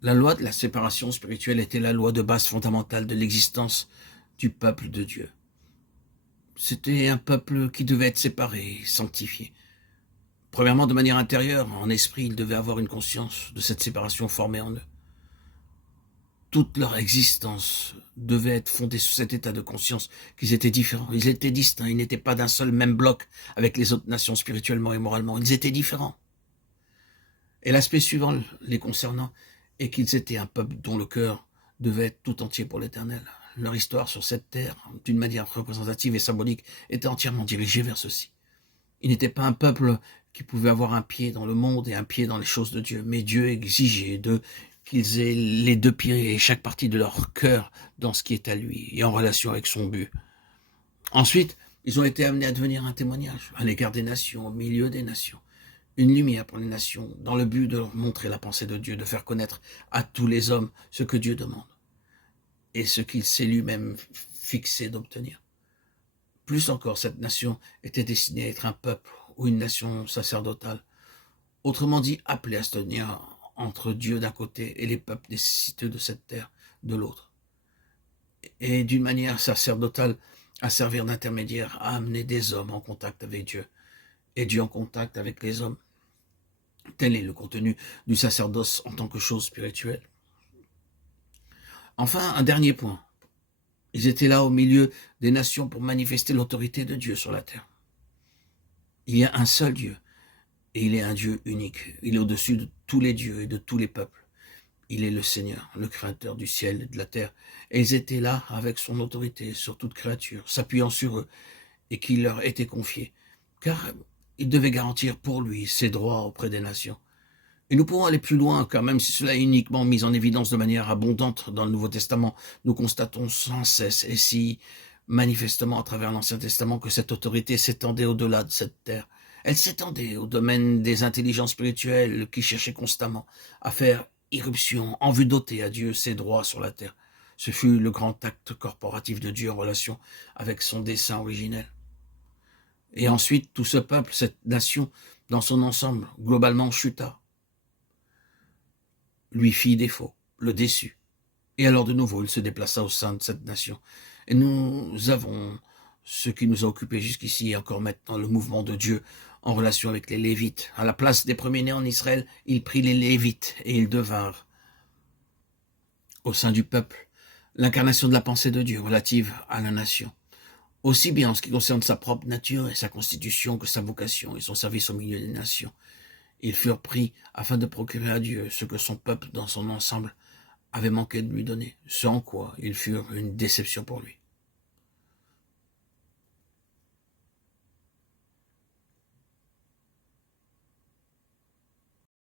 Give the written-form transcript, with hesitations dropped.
La loi de la séparation spirituelle était la loi de base fondamentale de l'existence du peuple de Dieu. C'était un peuple qui devait être séparé, sanctifié. Premièrement, de manière intérieure, en esprit, ils devaient avoir une conscience de cette séparation formée en eux. Toute leur existence devait être fondée sur cet état de conscience qu'ils étaient différents, ils étaient distincts, ils n'étaient pas d'un seul même bloc avec les autres nations spirituellement et moralement, ils étaient différents. Et l'aspect suivant les concernant est qu'ils étaient un peuple dont le cœur devait être tout entier pour l'Éternel. Leur histoire sur cette terre, d'une manière représentative et symbolique, était entièrement dirigée vers ceci. Ils n'étaient pas un peuple qui pouvait avoir un pied dans le monde et un pied dans les choses de Dieu, mais Dieu exigeait d'eux qu'ils aient les deux pieds et chaque partie de leur cœur dans ce qui est à lui et en relation avec son but. Ensuite, ils ont été amenés à devenir un témoignage à l'égard des nations, au milieu des nations, une lumière pour les nations, dans le but de leur montrer la pensée de Dieu, de faire connaître à tous les hommes ce que Dieu demande et ce qu'il s'est lui-même fixé d'obtenir. Plus encore, cette nation était destinée à être un peuple ou une nation sacerdotale, autrement dit appelée à se tenir entre Dieu d'un côté et les peuples nécessiteux de cette terre de l'autre, et d'une manière sacerdotale à servir d'intermédiaire, à amener des hommes en contact avec Dieu, et Dieu en contact avec les hommes. Tel est le contenu du sacerdoce en tant que chose spirituelle. Enfin, un dernier point. Ils étaient là au milieu des nations pour manifester l'autorité de Dieu sur la terre. Il y a un seul Dieu, et il est un Dieu unique. Il est au-dessus de tous les dieux et de tous les peuples. Il est le Seigneur, le Créateur du ciel et de la terre. Et ils étaient là avec son autorité sur toute créature, s'appuyant sur eux, et qui leur était confié, car il devait garantir pour lui ses droits auprès des nations. Et nous pouvons aller plus loin, car même si cela est uniquement mis en évidence de manière abondante dans le Nouveau Testament, nous constatons sans cesse et si manifestement à travers l'Ancien Testament que cette autorité s'étendait au-delà de cette terre. Elle s'étendait au domaine des intelligences spirituelles qui cherchaient constamment à faire irruption en vue d'ôter à Dieu ses droits sur la terre. Ce fut le grand acte corporatif de Dieu en relation avec son dessein originel. Et ensuite, tout ce peuple, cette nation, dans son ensemble, globalement chuta, lui fit défaut, le déçut. Et alors de nouveau, il se déplaça au sein de cette nation. Et nous avons ce qui nous a occupés jusqu'ici et encore maintenant, le mouvement de Dieu en relation avec les Lévites. À la place des premiers-nés en Israël, il prit les Lévites et ils devinrent, au sein du peuple, l'incarnation de la pensée de Dieu relative à la nation. Aussi bien en ce qui concerne sa propre nature et sa constitution que sa vocation et son service au milieu des nations. Ils furent pris afin de procurer à Dieu ce que son peuple dans son ensemble avait manqué de lui donner, ce en quoi ils furent une déception pour lui.